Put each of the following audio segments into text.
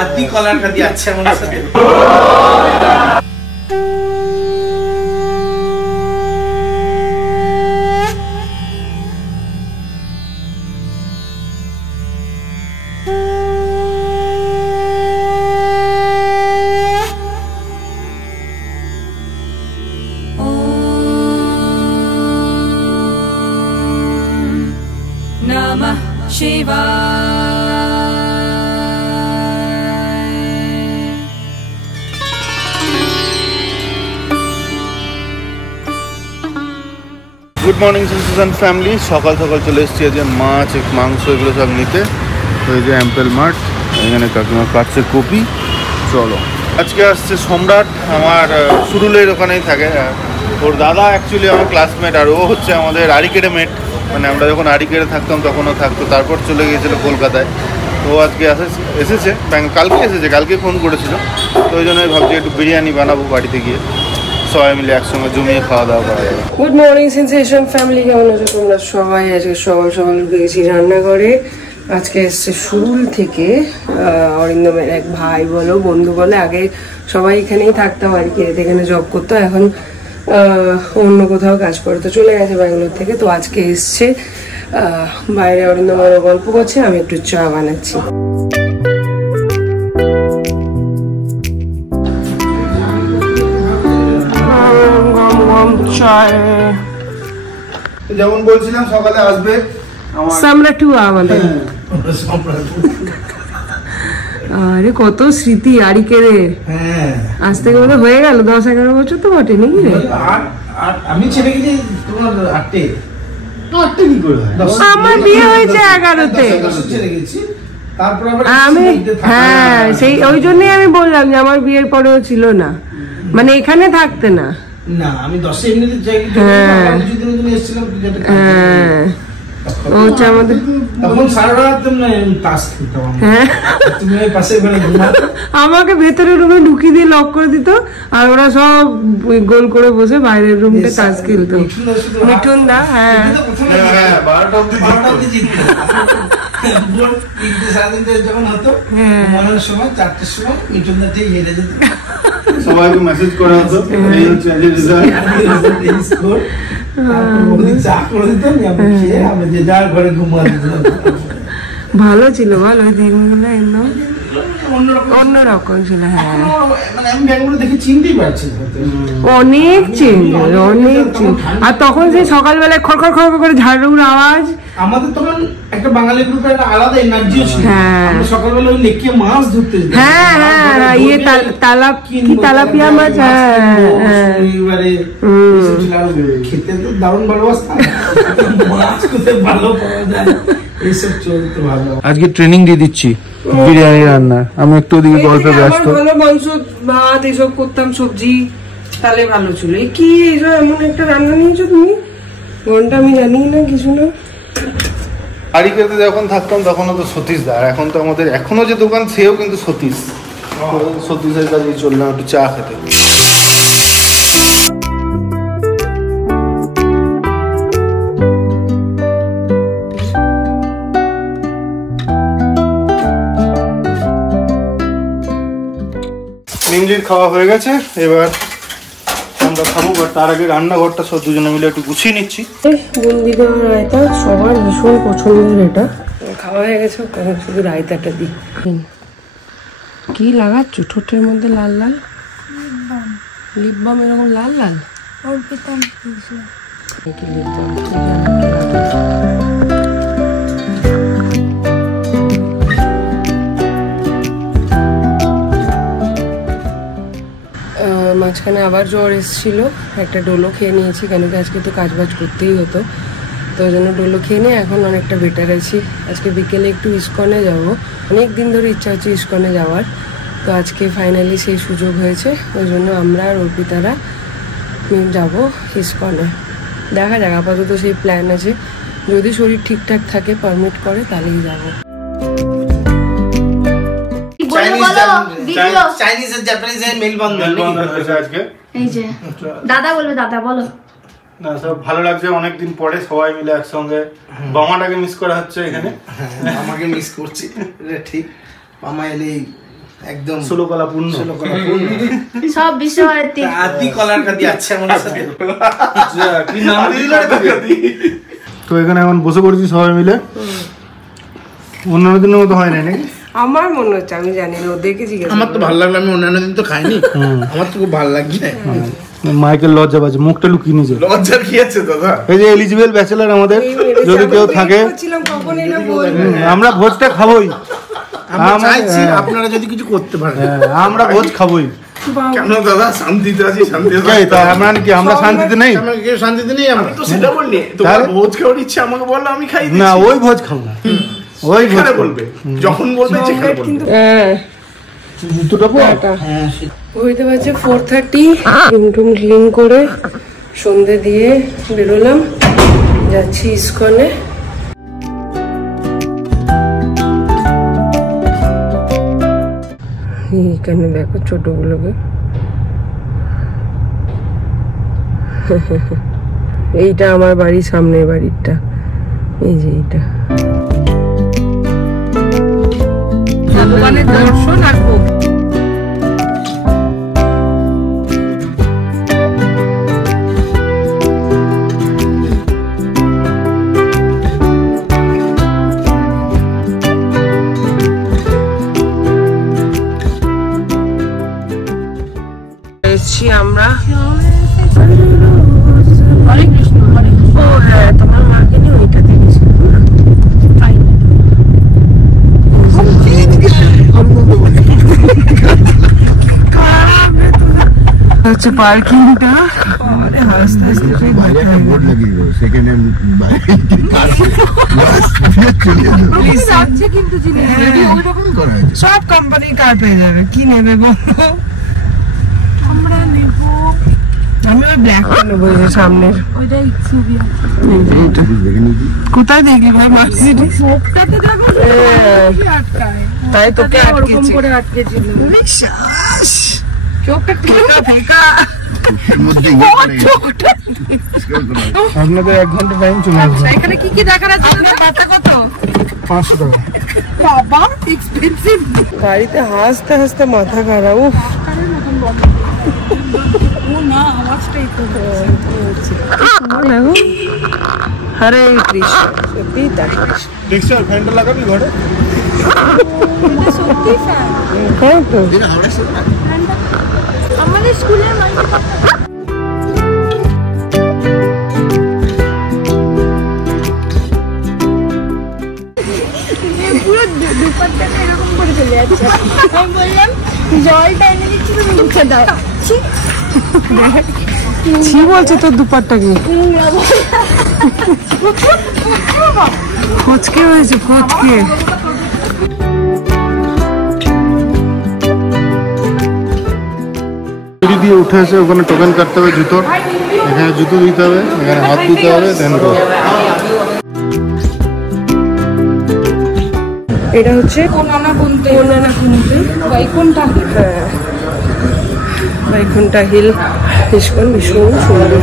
आधी कलर का दिया अच्छा मना सकते नमः शिवाय। गुड मॉर्निंग सुसान फैमिली सकाल सकाल चले आज माछ मांस एगुलो सब नीते तो ये एम्पल मार्ट एखाने काकिमा काटছে कपि चलो आज के आसছে सम्राट আমার সুরুলের ওখানেই থাকে ওর দাদা অ্যাকচুয়ালি আমার ক্লাসমেট আর ও হচ্ছে আমাদের আরিকেটে মেট মানে আমরা যখন আরিকেটে থাকতাম তখনও থাকতো তারপর চলে গিয়েছিল কলকাতায় তো আজকে এসেছে কালকে এসেছে কালকে ফোন করেছিল তো ওই জন্যই ভাবছি একটু বিরিয়ানি বানাবো বাড়িতে গিয়ে সবাই মিলে একসঙ্গে জমিয়ে খাওয়া দাওয়া করা যাবে। গুড মর্নিং সেন্সেশন ফ্যামিলি, কেমন আছো তোমরা সবাই? আজকে সকাল সকাল উঠে গেছি রান্নাঘরে। আজকে এসছে সুরুল থেকে অরিন্দমের এক ভাই বলো বন্ধু বলে, আগে সবাই এখানেই থাকতাম আর কি, এখানে জব করতো, এখন অন্য কোথাও কাজ করতো, চলে গেছে ব্যাঙ্গালোর থেকে। তো আজকে এসছে বাইরে অরিন্দমের গল্প করছে, আমি একটু চা বানাচ্ছি। যেমন বলছিলাম সকালে আসবে সম্রাটু আমাদের। আরে কত স্মৃতি আরিকেরের, আজ থেকে বোধহয় হয়ে গেল 10-11 বছর তো বটে নাকি রে? আমি ছেড়ে গেছি তোমার 8টে কি করে হয়? আমার বিয়ে হয়েছে 11তে ছেড়ে গেছি, তারপর আবার আমি হ্যাঁ সেই ওই জন্যই আমি বললাম যে আমার বিয়ের পরেও ছিল না, মানে এখানে থাকতে না। না আমি 10 এমনিতে যাই, আমি যদি এসেছিলাম যেটা ও হচ্ছে আমাদের তখন সারা রাত টাস খেলতাম। হ্যাঁ তুমি ওই পাশে ঘরে ঘুমাতো, আমাকে ভেতরে রুমে ঢুকিয়ে দিয়ে লক করে দিত আর ওরা সব গোল করে বসে বাইরের রুমটা টাচ খেলতো। মিঠুন দা হ্যাঁ 12টা অবধি জিততো। ভোর 3-3:30 যখন হতো ঘুমানোর সময় 4টের সময় মিঠুন দা ঠিক হেরে যেত, সবাইকে মেসেজ করা হতো এই হচ্ছে আজকে রেজাল্ট এই স্কোর, চা করে দিতাম আমি যে যার ঘরে ঘুমাতো। ভালো ছিল বল ওই দিনগুলো, একদম অন্যরকম ছিল। হ্যাঁ মানে আমি ব্যাঙ্গালোর দেখে চিনতেই পারছি অনেক চেঞ্জ, অনেক চেঞ্জ। আর তখন সেই সকালবেলায় খড়খড় খড়খড় করে ঝাড়ুর আওয়াজ, আমাদের তখন একটা বাঙালি গ্রুপের একটা আলাদা এনার্জি ছিল। আমরা সকালবেলা ওই লেকে মাছ ধরতে যেতাম। হ্যাঁ হ্যাঁ ইয়ে তালাপিয়া মাছ, এবারে খেতে তো দারুণ ভালোবাসতাম, মাছ কোথায় ভালো পাওয়া যায় এইসব চলতে ভালো। আজকে ট্রেনিং দিয়ে দিচ্ছি বিরিয়ানি রান্না, আমি একটু ওদিকে গল্পে ব্যস্ত। ভালো মাংস ভাত এসব করতাম, সবজি, তাহলে ভালো ছিল। কি এইসব এমন একটা রান্না নিয়েছো তুমি, ঘন্টা আমি জানি না কিছু না। আরিকেতে যখন থাকতাম তখনও তো সতীশ দা, আর এখন তো আমাদের এখনো যে দোকান সেও কিন্তু সতীশ, সতীশের কাছে চললাম একটু চা খেতে। নিমজির খাওয়া হয়ে গেছে, এবার আমরা খাবো, বাট তার আগে রান্নাঘরটা সব দুজনে মিলে একটু গুছিয়ে নিচ্ছি। বুন্দি দেওয়া রায়তা সবার ভীষণ পছন্দের, এটা খাওয়া হয়ে গেছে, শুধু রায়তাটা দিই। কি লাগাচ্ছ ঠোঁটের মধ্যে লাল লাল? লিপ বাম এরকম লাল লাল লিপ বাম। মাঝখানে আবার জ্বর এসেছিল, একটা ডোলো খেয়ে নিয়েছি, কেন কি আজকে তো কাজবাজ করতেই হতো, তো ওই জন্য ডোলো খেয়ে নিয়ে এখন অনেকটা বেটার আছি। আজকে বিকেলে একটু ইস্কনে যাব, অনেক দিন ধরে ইচ্ছা হচ্ছে ইস্কনে যাওয়ার, তো আজকে ফাইনালি সেই সুযোগ হয়েছে, ওই জন্য আমরা আর অর্পিতারা যাব ইস্কনে। দেখা যাক, আপাতত সেই প্ল্যান আছে, যদি শরীর ঠিকঠাক থাকে পারমিট করে তাহলেই যাবো। চাইনিজ আর জাপানিজ এর মেলবন্ধন আজকে এই যে দাদা বলবে, দাদা বলো। না সব ভালো লাগছে, অনেকদিন পরে সবাই মিলে একসঙ্গে। মামাটাকে মিস করা হচ্ছে এখানে। আমাকে মিস করছি, এটা ঠিক। মামা এলেই একদম 16 কলা পূর্ণ। সব বিশ্বভারতী আদি কলার কাদি আছে আমার সাথে। কি নাম দিল তোকে? তো এখানে এখন বসে পড়েছি সবাই মিলে। অন্যান্য দিনের মতো হয় না নাকি? আমার মনে হচ্ছে, আমি জানি না, ওদেরকে জিজ্ঞেস আমার তো ভালো লাগলো, আমি অন্যান্য দিন তো খাইনি, আমার তো খুব ভালো লাগছে। মাইকেল লজ্জা পাচ্ছে, মুখটা লুকিয়ে নিয়েছে। লজ্জার কি আছে দাদা? এই যে এলিজিবল ব্যাচেলার আমাদের, যদি কেউ থাকে আমরা ভোজটা খাবোই। আপনারা যদি কিছু করতে পারেন আমরা ভোজ খাবোই। কেন দাদা? শান্তিতে আছি, শান্তিতে আমরা কি আমরা শান্তিতে নেই? শান্তিতে নেই, আমরা তো সেটা বললি। তোমার ভোজ খাওয়ার ইচ্ছে আমাকে বললো, আমি খাই না, ওই ভোজ খাবো না। ওই ভোজ বলবে, যখন বলবে যেখানে বলবে। হইতে পারছে 4:30। রুম ক্লিন করে সন্ধে দিয়ে বেরোলাম, যাচ্ছি ইসকনে। এইখানে দেখো ছোটগুলোকে, এইটা আমার বাড়ির সামনের বাড়িটা, এই যে এইটা ভগবানের দর্শন আর ভোগ। আমরা তোমার মাকে নিয়ে ওইটা দেখেছি। হচ্ছে পার্কিংটা, আস্তে আস্তে সব কোম্পানির কার পেয়ে যাবে। কি নেবে বলো? আমরা নেব, আমি ওই ব্ল্যাকটা নেবো, সামনের কোথায় দেখি ভাই? মার্সিডিজ তাই তোকে আটকেছিল। আপনাদের 1 ঘন্টা টাইম চলে আসবে। এখানে কি কি দেখার আছে? মাথা কত? 500 টাকা। বাবা এক্সপেন্সিভ। গাড়িতে হাসতে হাসতে মাথা খারাপ। উফ, হরে কৃষ্ণ, সত্যি তাই। টেক্সচার ফ্যানটা লাগাবি ঘরে? হ্যাঁ তো আমাদের স্কুলে পুরো দুপাট্টাটা এরকম করে চলে যাচ্ছে। আমি বললাম জলটা এনে দিচ্ছি, তুমি মুখে দাও। ছি বলছে তোর দুপাট্টা কি কোচকে হয়েছে, কোচকে। সিঁড়ি দিয়ে উঠে এসে ওখানে টোকেন কাটতে হবে জুতোর, এখানে জুতো দিতে হবে, এখানে হাত দিতে হবে, দেন এটা হচ্ছে বৈকুণ্ঠা। হ্যাঁ, বৈকুণ্ঠা হিল ইসকন ভীষণ সুন্দর।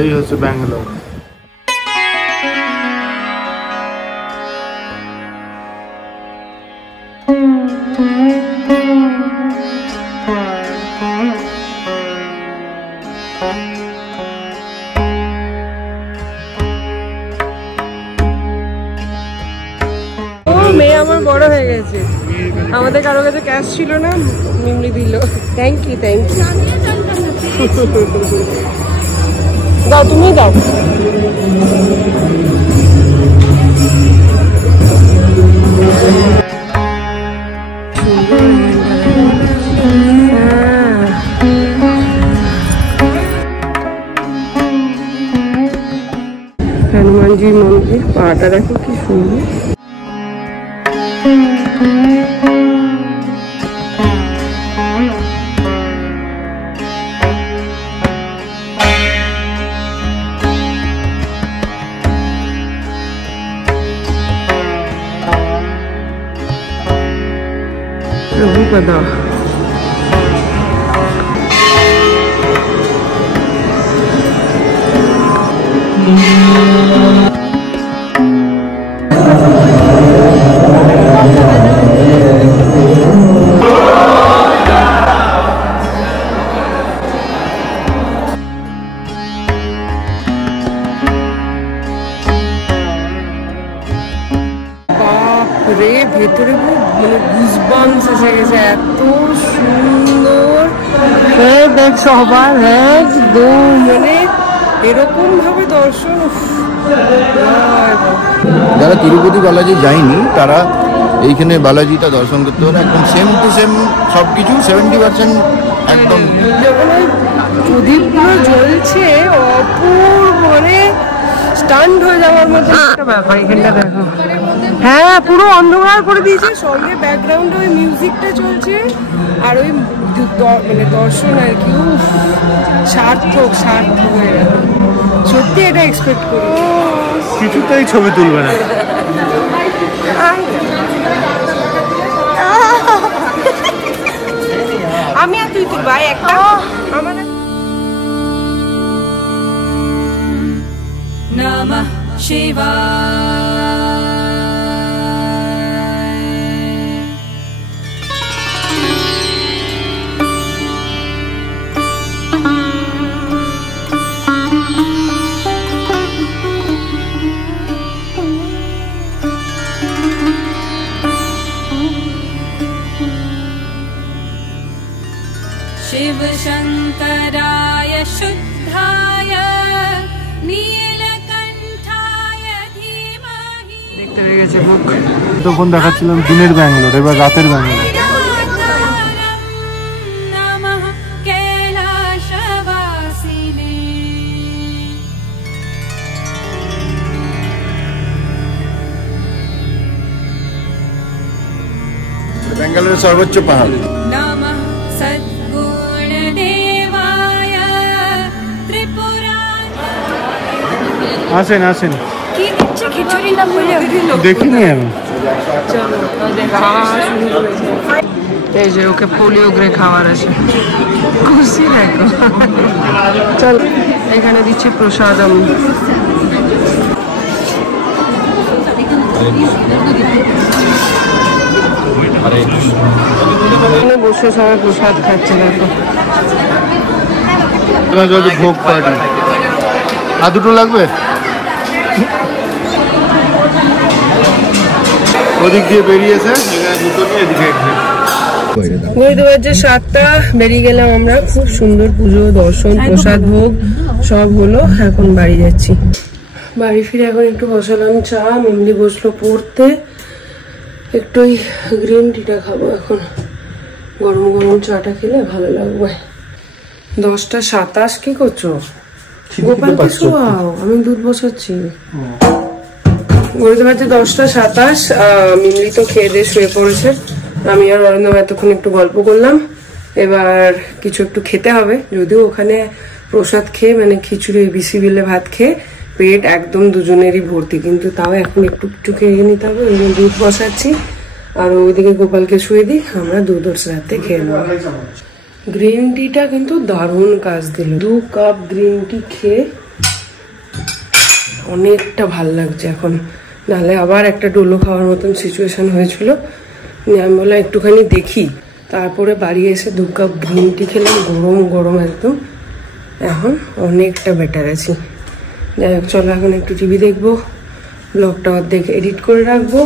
এই হচ্ছে ব্যাঙ্গালোর। মেয়ে আমার বড় হয়ে গেছে, আমাদের কারো কাছে ক্যাশ ছিল না, মিমরি দিল। Thank you, thank you. দাও, তুমি দাও। হনুমানজি মন্দির, পাটা দেখো কি সুন্দর। দ্রুপদা। ভেতরে মানে গুজবাম্পস এসে গেছে, এত সুন্দর দেখ সবার একদম মানে এরকম ভাবে দর্শন। যারা তিরুপতি বালাজি যায়নি তারা এইখানে বালাজিটা দর্শন করতে পারে, একদম সেম টু সেম সবকিছু 70% একদম। যখন ওই প্রদীপগুলো জ্বলছে অপূর্ব মানে স্টান্ড হয়ে যাওয়ার মতো একটা ব্যাপার। এখানটা দেখো, হ্যাঁ পুরো অন্ধকার করে দিয়েছে, সঙ্গে ব্যাকগ্রাউন্ডে ওই মিউজিকটা চলছে আর ওই মানে দর্শন আর কি সার্থক হয়ে গেল। সত্যি এটা এক্সপেক্ট করি কিছুতেই ছবি তুলবে না। আমি আর তুই ভাই একটা আমার नमः शिवाय। शिव शंकराय शुद्धाय তখন দেখাচ্ছিলাম দিনের ব্যাঙ্গালোর, এবার রাতের ব্যাঙ্গালোর। ব্যাঙ্গালোরের সর্বোচ্চ পাহাড়। আসেন আসেন, খিচুড়ি না দেখিনি আমি। এই যে ওকে পোলিও গ্রে খাওয়ার আছে, খুশি দেখো। চল এখানে দিচ্ছি প্রসাদম। বসে সবাই প্রসাদ খাচ্ছে দেখো। ভোগ পার্টি আর দুটো লাগবে। ওদিক দিয়ে বেরিয়েছে, ঘড়িতে বাজছে 7টা, বেরিয়ে গেলাম আমরা। খুব সুন্দর পুজো, দর্শন, প্রসাদ ভোগ সব হলো। এখন বাড়ি যাচ্ছি। বাড়ি ফিরে এখন একটু বসালাম চা, মিমলি বসলো পড়তে, একটু ওই গ্রিন টিটা খাবো এখন। গরম গরম চাটা খেলে ভালো লাগবে। 10টা 27। কি করছো? গোপালকে শোয়াও, আমি দুধ বসাচ্ছি। ঘড়িতে বাজছে 10টা 27। মিমলি তো খেয়ে দিয়ে শুয়ে পড়েছে, আমি আর অরিন্দম এতক্ষণ একটু গল্প করলাম। এবার কিছু একটু খেতে হবে, যদিও ওখানে প্রসাদ খেয়ে মানে খিচুড়ি বিসি বিলে ভাত খেয়ে পেট একদম দুজনেরই ভর্তি, কিন্তু তাও এখন একটু খেয়ে নিতে হবে। ওই জন্য দুধ বসাচ্ছি আর ওইদিকে গোপালকে শুয়ে দিই, আমরা দুধ রাতে খেয়ে নেবো। গ্রিন টিটা কিন্তু দারুণ কাজ দিল। 2 কাপ গ্রিন টি খেয়ে অনেকটা ভাল লাগছে এখন, নাহলে আবার একটা ডোলো খাওয়ার মতন সিচুয়েশন হয়েছিল। আমি বললাম একটুখানি দেখি, তারপরে বাড়ি এসে 2 কাপ গ্রিন টি খেলাম, গরম গরম একদম। এখন অনেকটা বেটার আছি। যাই হোক, চলো এখন একটু টিভি দেখবো, ব্লগটা অর্ধেক এডিট করে রাখবো।